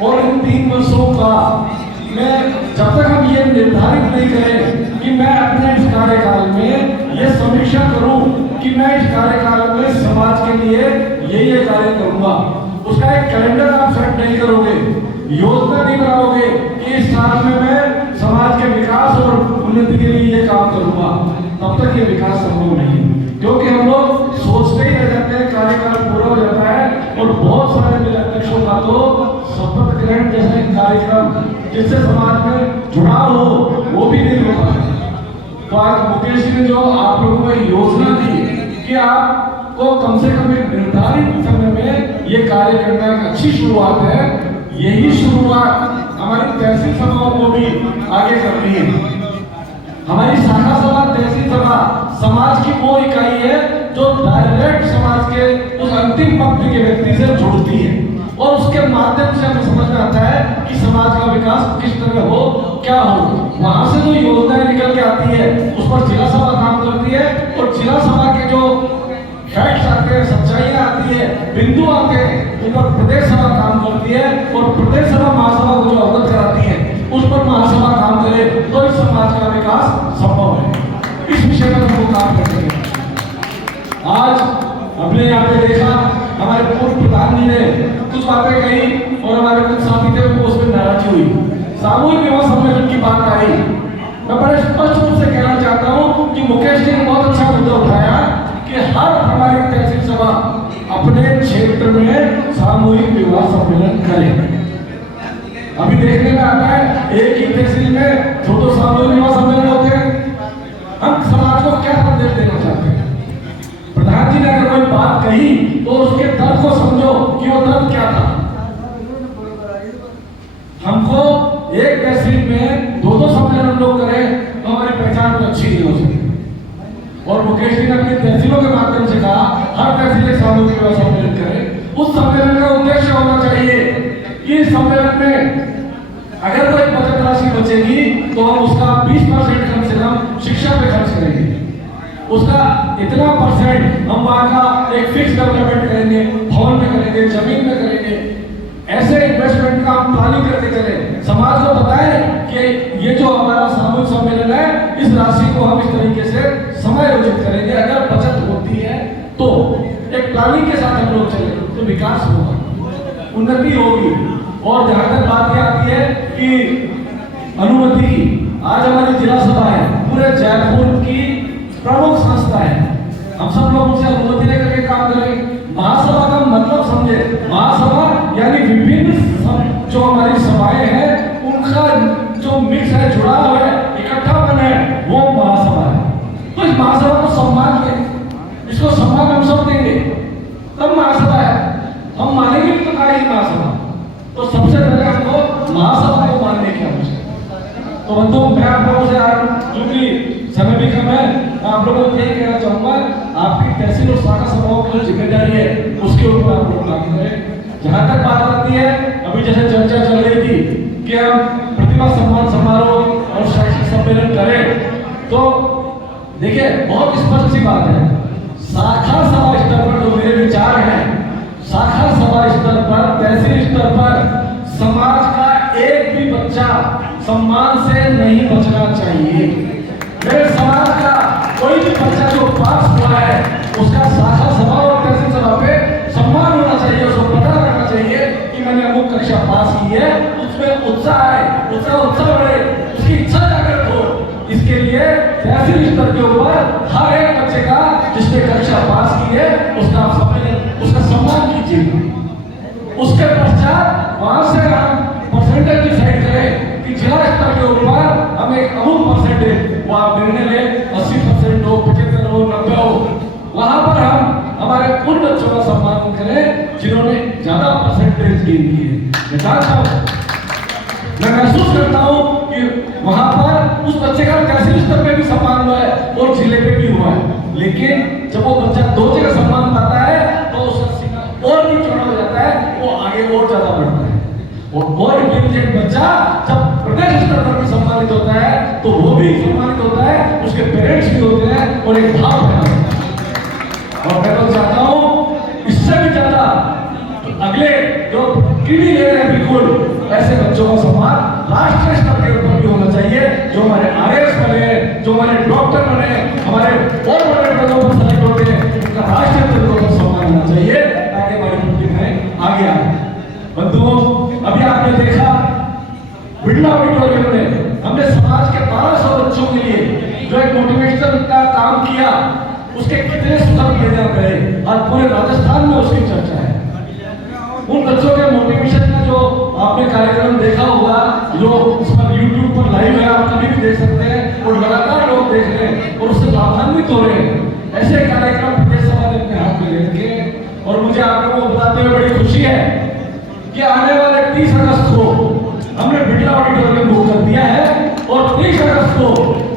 और इन 3 वर्षों का मैं जब तक हम ये निर्धारित नहीं करें कि मैं अपने इस कार्यकाल में ये समीक्षा करूं कि मैं इस कार्यकाल में समाज के लिए ये कार्य करूंगा, उसका एक कैलेंडर आप सेट नहीं करोगे, योजना नहीं बनाओगे कि इस साल में मैं समाज के विकास और उन्नति के लिए ये काम करूंगा, तब तक ये विकास संभव नहीं। क्योंकि हम लोग सोचते ही रह जाते हैं, कार्यकाल पूरा हो जाता है और बहुत सारे निरक्षों का तो शपथ ग्रहण जैसे कार्यक्रम जिससे समाज में जुड़ाव हो वो भी नहीं होता। तो आज मुकेश जी ने जो आप लोगों को योजना दी कि आपको कम से कम एक निर्धारित समय में ये कार्य करना एक अच्छी शुरुआत है, यही शुरुआत हमारी तहसील सभाओं को भी आगे करनी है। हमारी शाखा सभा तहसील सभा समाज की वो इकाई है जो डायरेक्ट समाज के उस अंतिम पंक्ति के व्यक्ति से जुड़ती है और उसके माध्यम से हमें समझ में आता है कि समाज का विकास किस तरह हो, क्या हो। वहां से जो योजनाएं निकल के आती है उस पर जिला सभा काम करती है और जिला सभा के जो फैक्ट्स आते हैं, सच्चाइयां आती है, बिंदु आते हैं, उन पर प्रदेश सभा काम करती है और प्रदेश सभा महासभा को जो अवगत कराती है उस पर महासभा काम करे तो इस समाज का विकास संभव है। इस विषय पर हमको काम करते हैं। आज हमने यहाँ पे देखा हमारे पूर्व प्रधान जी ने कुछ बातें कही और हमारे कुछ साथी थे उनको उसमें नाराजगी हुई, सामूहिक विवाह सम्मेलन की बात आई। मैं बड़े स्पष्ट रूप से कहना चाहता हूँ कि मुकेश जी ने बहुत अच्छा मुद्दा उठाया कि हर हमारी तहसील सभा अपने क्षेत्र में सामूहिक विवाह सम्मेलन करे। अभी देखने में आता है एक ही तहसील में 2 सामूहिक विवाह सम्मेलन होते हैं। हम समाज को क्या संदेश देना चाहते हैं? प्रधान जी ने अगर कोई बात कही तो उसके दर्द को समझो कि वो दर्द क्या था। हमको एक तहसील में 2 सम्मेलन हम लोग करें तो हमारी पहचान अच्छी नहीं हो सकती। और मुकेश जी ने अपनी तहसीलों के माध्यम से कहा हर तहसील एक सामूहिक विवाह सम्मेलन करे। उस सम्मेलन का उद्देश्य होना चाहिए कि सम्मेलन में अगर कोई बचत राशि बचेगी तो हम उसका 20% कम से कम शिक्षा पे खर्च करेंगे, उसका इतना % हम वहां का एक फिक्स डेवलपमेंट करेंगे, भवन में करेंगे, जमीन में करेंगे। ऐसे इन्वेस्टमेंट का हम प्लानिंग करते चले, समाज को बताएं कि ये जो हमारा सामूहिक सम्मेलन है इस राशि को हम इस तरीके से समायोजित करेंगे। अगर बचत होती है तो एक प्लानिंग के साथ हम लोग चले तो विकास होगा, उन्नति होगी। और जहां तक बात यह आती है कि अनुमति की, आज हमारी जिला सभा है पूरे जयपुर की प्रमुख संस्था है, हम सब लोग उनसे अनुमति लेकर के काम करेंगे। महासभा का मतलब समझे, महासभा यानी विभिन्न जो हमारी सभाएं हैं उनका जो मिक्स है, जुड़ाव है, इकट्ठापन है, वो महासभा है। तो इस महासभा को सम्मान दें, इसको सम्मान हम सब देंगे तब महासभा है। हम मानेंगे तो कहा महासभा, तो सबसे पहले हमको महासभा को मानने की आवश्यकता। तो बंधु मैं आप लोगों से क्योंकि समय भी कम है, मैं आप लोगों को यही कहना चाहूंगा आपकी तहसील और शाखा सभाओं की जो जिम्मेदारी है उसके ऊपर आप लोग काम करें। जहां तक बात आती है अभी जैसे चर्चा चल रही थी कि हम प्रतिभा सम्मान समारोह और शैक्षिक सम्मेलन करें, तो देखिए बहुत स्पष्ट सी बात है, शाखा सभा स्तर पर जो मेरे विचार हैं, शाखा सभा स्तर पर, तहसील स्तर पर समाज का एक भी बच्चा सम्मान से नहीं बचना चाहिए। मेरे समाज का कोई भी बच्चा जो पास हुआ है उसका शाखा सभा और तहसील सभा पे सम्मान होना चाहिए, उसको पता करना चाहिए कि मैंने अमुक कक्षा पास की है, उसमें उत्साह है, उसका उत्साह बढ़े, उसकी इच्छा जागृत हो। इसके लिए तहसील स्तर के ऊपर हर एक बच्चे का जिसने कक्षा पास की है उसका सम्मान कीजिए। उसके पश्चात वहां से हम परसेंटेज डिसाइड करें कि जिला स्तर के ऊपर हम एक अमुक परसेंटेज वो आप निर्णय लें, 80% हो, 75 हो, 90 हो, वहां पर हम हमारे उन बच्चों का सम्मान करें जिन्होंने ज्यादा परसेंटेज गेन किए। मैं महसूस करता हूं कि वहां पर उस बच्चे का तहसील स्तर पे भी सम्मान हुआ है और जिले पे भी हुआ है, लेकिन जब वो बच्चा 2 जगह सम्मान पाता है तो उसका सीना और भी चौड़ा हो जाता है, वो आगे और ज्यादा बढ़ता है। और इंटेलिजेंट बच्चा जब प्रदेश स्तर पर भी सम्मानित होता है तो वो भी सम्मानित होता है, उसके पेरेंट्स भी होते हैं और एक भाव पैदा होता है। और मैं तो चाहता हूं इससे भी ज्यादा अगले जो टीवी ले रहे हैं बिल्कुल, ऐसे बच्चों का सम्मान राष्ट्रीय स्तर के ऊपर भी होना चाहिए। जो हमारे आईएएस बने, जो हमारे डॉक्टर बने, हमारे और बड़े पदों पर सेलेक्ट होते हैं, उनका राष्ट्रीय स्तर पर सम्मान होना चाहिए ताकि हमारी प्रतिभाएं आगे आए। बंधुओं, अभी आपने देखा बिरला ऑडिटोरियम में हमने समाज के 1200 बच्चों के लिए जो एक मोटिवेशनल का काम किया, उसके कितने सुधार किए जा रहे हैं, आज पूरे राजस्थान में उसकी चर्चा है। उन बच्चों के मोटिवेशन का जो आपने कार्यक्रम देखा होगा, जो इस पर YouTube पर लाइव है, आप कभी भी देख सकते हैं और लगातार लोग देख रहे हैं और उससे लाभान्वित हो रहे हैं। ऐसे कार्यक्रम प्रदेश सभा ने अपने हाथ में ले रखे और मुझे आप लोगों को बताते हुए बड़ी खुशी है कि आने वाले 30 अगस्त को हमने बिरला ऑडिटोरियम बुक कर दिया है और 30 अगस्त को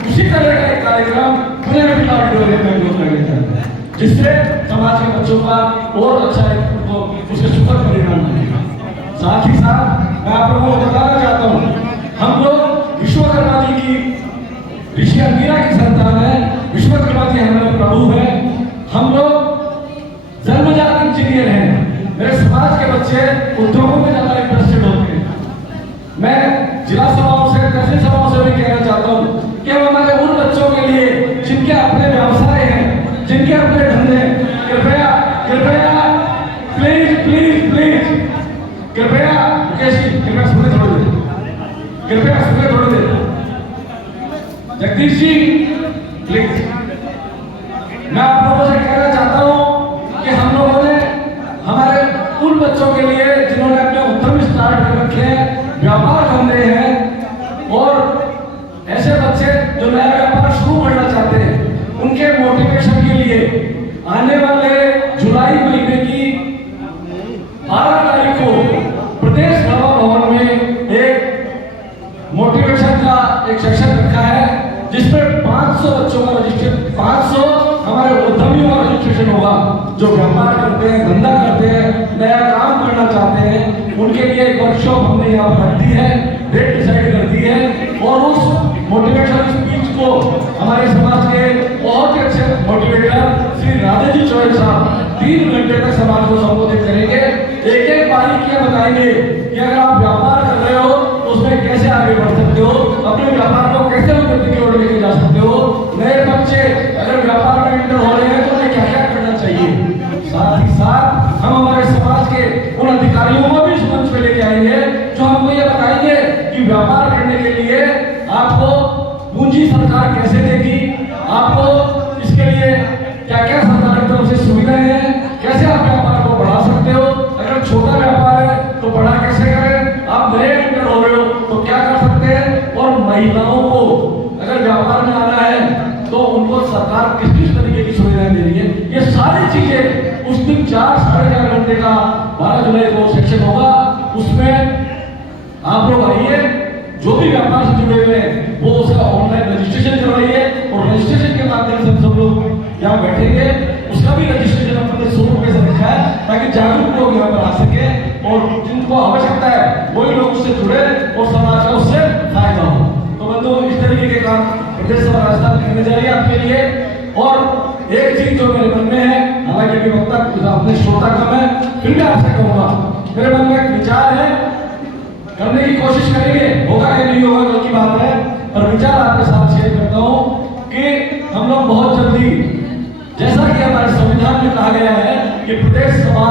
उसी तरह का एक कार्यक्रम पुणे बिरला ऑडिटोरियम में बुक कर दिया है, जिससे समाज के बच्चों का और अच्छा उसके सुखद परिणाम मिलेगा। साथ ही साथ मैं आप लोगों को बताना चाहता हूँ, हम लोग विश्वकर्मा जी की ऋषि अंगिरा की संतान है, विश्वकर्मा जी हमारे प्रभु है। हम लोग जन्मजात इंजीनियर हैं। मेरे समाज के बच्चे उद्योगों में ज्यादा इंटरेस्टेड होते हैं। मैं जिला सभाओं से, तहसील सभाओं से भी कहना चाहता हूँ कि हम हमारे उन बच्चों के लिए जिनके अपने व्यवसाय हैं, जिनके अपने धंधे, कृपया कृपया प्लीज प्लीज प्लीज कृपया मुकेश जी कृपया सुनिए थोड़ी देर, कृपया सुनिए थोड़ी देर। जगदीश जी प्लीज, मैं आप लोगों से कहना चाहता हूं कि हम लोगों ने हमारे उन बच्चों के लिए जिन्होंने अपने उद्यम स्टार्ट कर रखे हैं, व्यापार कर रहे हैं, और ऐसे बच्चे जो नया व्यापार शुरू करना चाहते हैं, उनके मोटिवेशन के लिए आने वाले जुलाई महीने की 12 तारीख को प्रदेश सभा भवन में एक मोटिवेशन का एक सेक्शन रखा है, जिसमें 500 बच्चों का रजिस्ट्रेशन, 500 हमारे उद्यमियों का रजिस्ट्रेशन होगा जो व्यापार करते हैं, धंधा करते हैं, नया काम करना चाहते हैं। उनके लिए एक वर्कशॉप हमने यहाँ पर रख दी है, डेट डिसाइड कर दी है, और उस मोटिवेशनल स्पीच को हमारे समाज के बहुत ही अच्छे मोटिवेटर श्री राधे जी चौहान साहब 3 घंटे तक समाज को संबोधित करेंगे। एक एक बारीकियां बताएंगे कि अगर आप व्यापार कर रहे हो तो उसमें कैसे आगे बढ़ सकते हो, अपने व्यापार को कैसे उन्नति की ओर लेके जा सकते हो, नए बच्चे अगर व्यापार में एंटर हो रहे हैं तो उन्हें क्या क्या करना चाहिए। साथ ही साथ हम हमारे समाज के उन अधिकारियों को भी इस मंच पे लेके आएंगे जो हमको ये बताएंगे कि व्यापार करने के लिए आपको पूंजी सरकार कैसे देगी, आपको इसके लिए क्या क्या सरकार की तरफ से सुविधाएं हैं, कैसे आप व्यापार को बढ़ा सकते हो, अगर छोटा व्यापार है तो बड़ा कैसे करें, आप नए एंटर हो रहे हो तो क्या कर सकते हैं, और महिलाओं को अगर व्यापार में आना है तो उनको सरकार किस किस तरीके की सुविधाएं दे रही है। ये सारी चीजें उस दिन 4-4.5 घंटे का 12 जुलाई को सेक्शन होगा, उसमें आप लोग आइए, जो भी व्यापार से जुड़े हुए हैं वो उसका ऑनलाइन रजिस्ट्रेशन करवाइए, और रजिस्ट्रेशन के माध्यम से हम सब लोग यहाँ बैठेंगे, उसका भी रजिस्ट्रेशन अपने 100 रुपये से रखा है ताकि जागरूक लोग यहाँ पर आ सके और जिनको आवश्यकता है वही लोग उससे जुड़े और समाज का उससे फायदा हो। तो बंधुओं, इस तरीके के काम प्रदेश सभा राजस्थान करने जा रही है आपके लिए। और एक चीज जो मेरे मन में है, हालांकि अभी वक्ता अपने श्रोता कम है, फिर भी आपसे कहूंगा, मेरे मन में एक विचार है, करने की कोशिश करेंगे, होगा या नहीं होगा कल की बात है, पर विचार आपके साथ शेयर करता हूं कि हम लोग बहुत जल्दी, जैसा कि हमारे संविधान में कहा गया है कि प्रदेश सभा,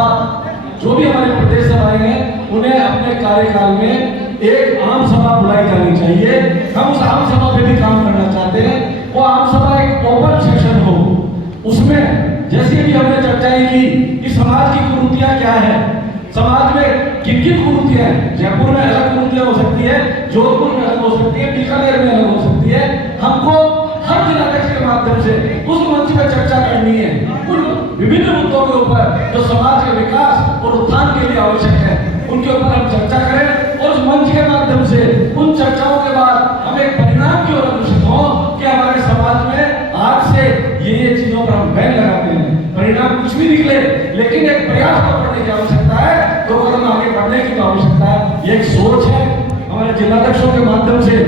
जो भी हमारे प्रदेश सभाएं हैं, उन्हें अपने कार्यकाल में एक आम सभा बुलाई जानी चाहिए। हम उस आम सभा में भी काम करना चाहते हैं। वो आम सभा एक ओपन सेशन हो, उसमें जैसे भी हमने चर्चाएं की कि समाज की कुरीतियां क्या है, समाज में किन किन कुरीतियां हैं, जयपुर में अलग कुरीतियां हो सकती है, जोधपुर में अलग हो सकती है, बीकानेर में अलग हो सकती है। हमको हर जिलाध्यक्ष के माध्यम से उस मंच पर चर्चा करनी है उन विभिन्न मुद्दों के ऊपर जो समाज के विकास और उत्थान के लिए आवश्यक है, उनके ऊपर हम चर्चा करें, और उस मंच के माध्यम से उन चर्चाओं के बाद हम एक परिणाम की ओर अग्रसर हों कि हमारे समाज में आज से ये चीजों पर हम बैन लगाते हैं, परिणाम कुछ भी निकले लेकिन एक प्रयास तो करने की आवश्यकता है, 2 कदम आगे बढ़ने की तो आवश्यकता है। ये एक सोच है। हमारे जिलाध्यक्षों के माध्यम से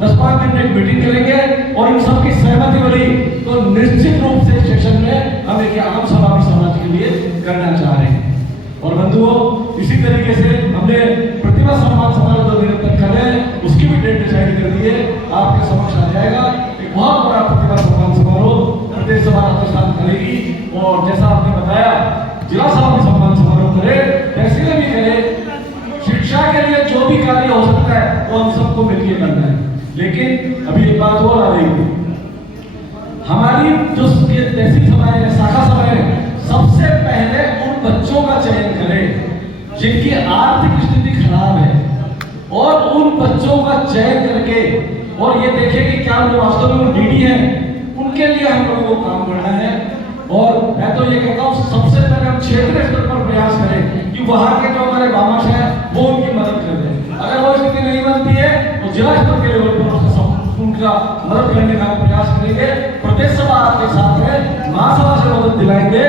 10-5 दिन में एक मीटिंग करेंगे और इन सबकी सहमति बनी तो निश्चित रूप से सेशन में हम एक आम सभा भी समाज के लिए करना चाह रहे हैं। और बंधुओं, इसी तरीके से हमने प्रतिभा सम्मान समारोह जो निरंतर कर रहे हैं उसकी भी डेट डिसाइड कर दी है, आपके समक्ष आ जाएगा। एक बहुत बड़ा प्रतिभा सम्मान समारोह प्रदेश सभा राजस्थान करेगी, और जैसा आपने बताया जिला सभा भी सम्मान समारोह करे, तहसीलें भी करे। शिक्षा के लिए जो भी कार्य हो सकता है वो हम सबको मिलकर करना है। लेकिन अभी एक बात और आ रही है, हमारी जो तहसील सभाएं हैं, शाखा सभाएं, सबसे पहले उन बच्चों का चयन करें जिनकी आर्थिक स्थिति खराब है, और उन बच्चों का चयन करके और ये देखें कि क्या वो वास्तव में वो डीडी है, उनके लिए हम लोगों को काम करना है। और मैं तो ये कहता हूँ सबसे पहले हम क्षेत्रीय स्तर पर प्रयास करें कि वहाँ के जो हमारे बामाश हैं वो उनकी मदद कर दें। अगर वो स्थिति नहीं बनती है तो जिला स्तर के लेवल पर उनका मदद करने का प्रयास करेंगे। प्रदेश सभा आपके साथ है, महासभा से मदद दिलाएंगे।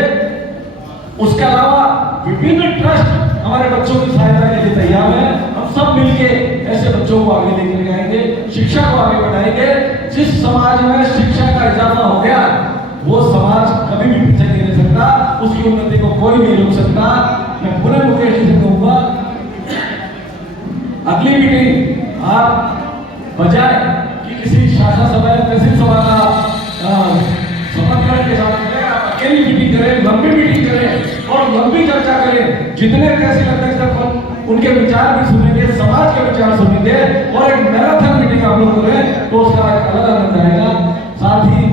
उसके अलावा विभिन्न ट्रस्ट हमारे बच्चों की सहायता के लिए तैयार है। हम सब मिलके ऐसे बच्चों को आगे लेकर जाएंगे, शिक्षा को आगे बढ़ाएंगे। जिस समाज में शिक्षा का इजाफा हो गया वो समाज कभी भी पीछे नहीं रह सकता, उसकी उन्नति को कोई नहीं रोक सकता। मैं पुनः मुकेश जी से कहूंगा, अगली मीटिंग आप बजाय कि किसी शाखा सभा या तहसील सभा का शपथ ग्रहण के साथ करें, अकेली मीटिंग करें, लंबी मीटिंग करें और लंबी चर्चा करें। जितने तहसील अध्यक्ष तक उनके विचार भी सुनेंगे, समाज के विचार सुनेंगे, और एक मैराथन मीटिंग आप लोग करें तो उसका एक अलग आनंद आएगा। साथ ही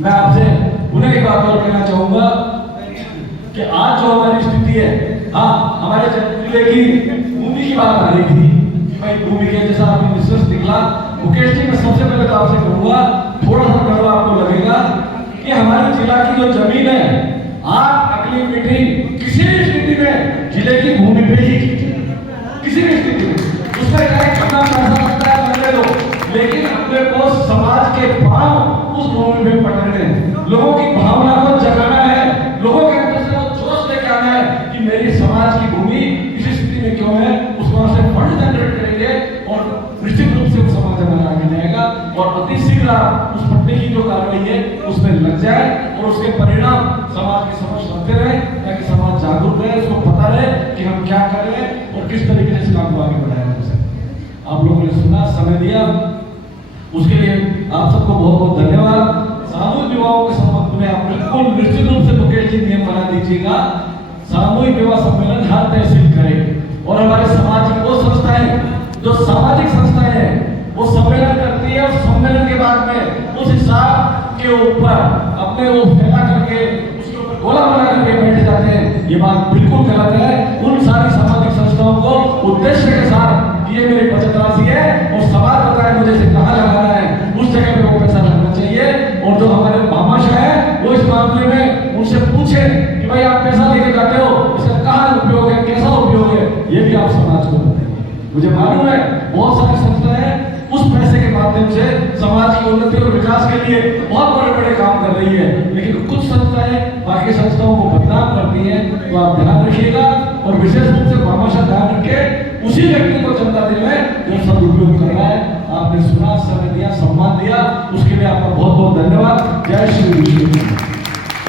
मैं आपसे पुनः एक बात और कहना चाहूंगा कि आज जो हमारी स्थिति है, हाँ हमारे जिले की भूमि की बात आ रही थी कि भाई भूमि के जैसा आपने निष्कर्ष निकला। मुकेश जी, मैं सबसे पहले तो आपसे कहूंगा, थोड़ा सा कड़वा आपको लगेगा कि हमारे जिला की जो जमीन है, आप अगली मीटिंग किसी भी स्थिति में जिले की भूमि पे ही किसी भी स्थिति में उसमें कितना पैसा लगता है लगने दो, लेकिन अपने को समाज के भाव उस भूमि में पकड़ने, लोगों की भावना को जगाना है, लोगों के अंदर से वो जोश लेके आना है कि मेरी समाज की भूमि किसी स्थिति में क्यों है, उसको से फंड जनरेट करेंगे और निश्चित रूप से वो समाज हमारा आगे जाएगा। और अति शीघ्र उस पट्टे की जो कार्रवाई है उसमें लग जाए और उसके परिणाम समाज के समक्ष रखते रहे, ताकि समाज जागरूक रहे, उसको पता रहे कि हम क्या कर रहे हैं और किस तरीके से इस काम को आगे बढ़ाया जा सकता है। आप लोगों ने सुना, समय दिया, उसके लिए आप सबको बहुत बहुत धन्यवाद। सामूहिक विवाहों के संबंध में आप बिल्कुल निश्चित रूप से मुकेश जी नियम बना दीजिएगा। सामूहिक विवाह सम्मेलन हर तहसील करे, और हमारे समाज की वो संस्थाएं जो सामाजिक संस्थाएं हैं वो सम्मेलन करती है, और सम्मेलन के बाद में उस हिसाब के ऊपर अपने वो फैला करके उसके ऊपर गोला बना करके बैठ जाते हैं। ये बात बिल्कुल गलत है। उन सारी सामाजिक संस्थाओं को उद्देश्य के साथ ये मेरी बचत राशि है और समाज बताए मुझे से कहाँ लगाना है, उस जगह पे वो पैसा लगना चाहिए। और जो हमारे भामाश है वो इस मामले में उनसे पूछे कि भाई आप पैसा लेके जाते हो, इसका कहाँ उपयोग है, कैसा उपयोग है, ये भी आप समाज को बताइए। मुझे मालूम है बहुत सारी संस्थाएं उस पैसे के माध्यम से समाज की उन्नति और विकास के लिए बहुत बड़े बड़े काम कर रही है, लेकिन कुछ संस्थाएं बाकी संस्थाओं को बदनाम करती हैं। तो आप ध्यान रखिएगा, और विशेष रूप से भामाशा ध्यान रखे उसी व्यक्ति को चंदा देने में जो सदुपयोग कर रहा है। आपने सुना, समय दिया, सम्मान दिया, उसके लिए आपका बहुत बहुत धन्यवाद। जय श्री कृष्ण।